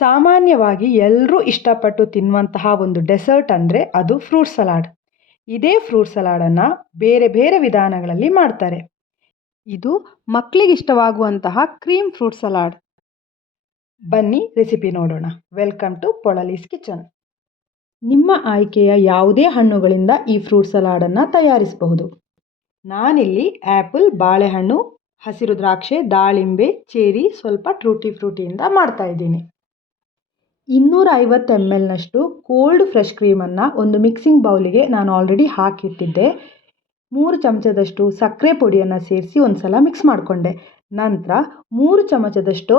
ಸಾಮಾನ್ಯವಾಗಿ ಎಲ್ಲರೂ ಇಷ್ಟಪಟ್ಟು ತಿನ್ನುವಂತಹ ಒಂದು ಡೆಸರ್ಟ್ ಅಂದರೆ ಅದು ಫ್ರೂಟ್ ಸಲಾಡ್. ಇದೇ ಫ್ರೂಟ್ ಸಲಾಡನ್ನು ಬೇರೆ ಬೇರೆ ವಿಧಾನಗಳಲ್ಲಿ ಮಾಡ್ತಾರೆ. ಇದು ಮಕ್ಕಳಿಗೆ ಇಷ್ಟವಾಗುವಂತಹ ಕ್ರೀಮ್ ಫ್ರೂಟ್ ಸಲಾಡ್. ಬನ್ನಿ ರೆಸಿಪಿ ನೋಡೋಣ. Welcome to Polali's kitchen. ನಿಮ್ಮ ಆಯ್ಕೆಯ ಯಾವುದೇ ಹಣ್ಣುಗಳಿಂದ ಈ ಫ್ರೂಟ್ ಸಲಾಡನ್ನು ತಯಾರಿಸಬಹುದು. ನಾನಿಲ್ಲಿ ಆ್ಯಪಲ್, ಬಾಳೆಹಣ್ಣು, ಹಸಿರು ದ್ರಾಕ್ಷೆ, ದಾಳಿಂಬೆ, ಚೇರಿ, ಸ್ವಲ್ಪ ಟೂಟಿ ಫ್ರೂಟಿಯಿಂದ ಮಾಡ್ತಾ ಇದ್ದೀನಿ. 250 ml ಕೋಲ್ಡ್ ಫ್ರೆಶ್ ಕ್ರೀಮನ್ನು ಒಂದು ಮಿಕ್ಸಿಂಗ್ ಬೌಲಿಗೆ ನಾನು ಆಲ್ರೆಡಿ ಹಾಕಿಟ್ಟಿದ್ದೆ. 3 ಚಮಚದಷ್ಟು ಸಕ್ಕರೆ ಪುಡಿಯನ್ನು ಸೇರಿಸಿ ಒಂದು ಸಲ ಮಿಕ್ಸ್ ಮಾಡಿಕೊಂಡೆ. ನಂತರ 3 ಚಮಚದಷ್ಟು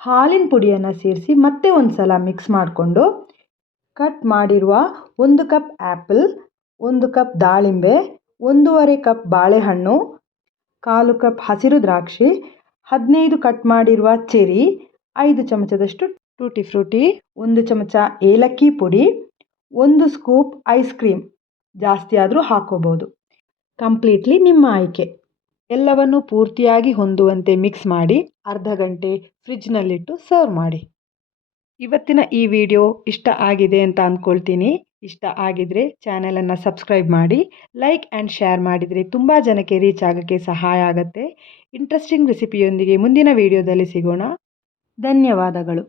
ಹಾಲಿನ ಪುಡಿಯನ್ನು ಸೇರಿಸಿ ಮತ್ತೆ ಒಂದು ಸಲ ಮಿಕ್ಸ್ ಮಾಡಿಕೊಂಡು ಕಟ್ ಮಾಡಿರುವ 1 ಕಪ್ ಆ್ಯಪಲ್, 1 ಕಪ್ ದಾಳಿಂಬೆ, 1.5 ಕಪ್ ಬಾಳೆಹಣ್ಣು, 1/4 ಕಪ್ ಹಸಿರು ದ್ರಾಕ್ಷಿ, 15 ಕಟ್ ಮಾಡಿರುವ ಚೆರಿ, 5 ಚಮಚದಷ್ಟು ಟೂಟಿ ಫ್ರೂಟಿ, 1 ಚಮಚ ಏಲಕ್ಕಿ ಪುಡಿ, 1 ಸ್ಕೂಪ್ ಐಸ್ ಕ್ರೀಮ್, ಜಾಸ್ತಿ ಆದರೂ ಹಾಕೋಬೋದು. ಕಂಪ್ಲೀಟ್ಲಿ ನಿಮ್ಮ ಆಯ್ಕೆ. ಎಲ್ಲವನ್ನು ಪೂರ್ತಿಯಾಗಿ ಹೊಂದುವಂತೆ ಮಿಕ್ಸ್ ಮಾಡಿ ಅರ್ಧ ಗಂಟೆ ಫ್ರಿಜ್ನಲ್ಲಿಟ್ಟು ಸರ್ವ್ ಮಾಡಿ. ಇವತ್ತಿನ ಈ ವಿಡಿಯೋ ಇಷ್ಟ ಆಗಿದೆ ಅಂತ ಅಂದ್ಕೊಳ್ತೀನಿ. ಇಷ್ಟ ಆಗಿದರೆ ಚಾನಲನ್ನು ಸಬ್ಸ್ಕ್ರೈಬ್ ಮಾಡಿ, ಲೈಕ್ ಆ್ಯಂಡ್ ಶೇರ್ ಮಾಡಿದರೆ ತುಂಬ ಜನಕ್ಕೆ ರೀಚ್ ಆಗೋಕ್ಕೆ ಸಹಾಯ ಆಗುತ್ತೆ. ಇಂಟ್ರೆಸ್ಟಿಂಗ್ ರೆಸಿಪಿಯೊಂದಿಗೆ ಮುಂದಿನ ವಿಡಿಯೋದಲ್ಲಿ ಸಿಗೋಣ. ಧನ್ಯವಾದಗಳು.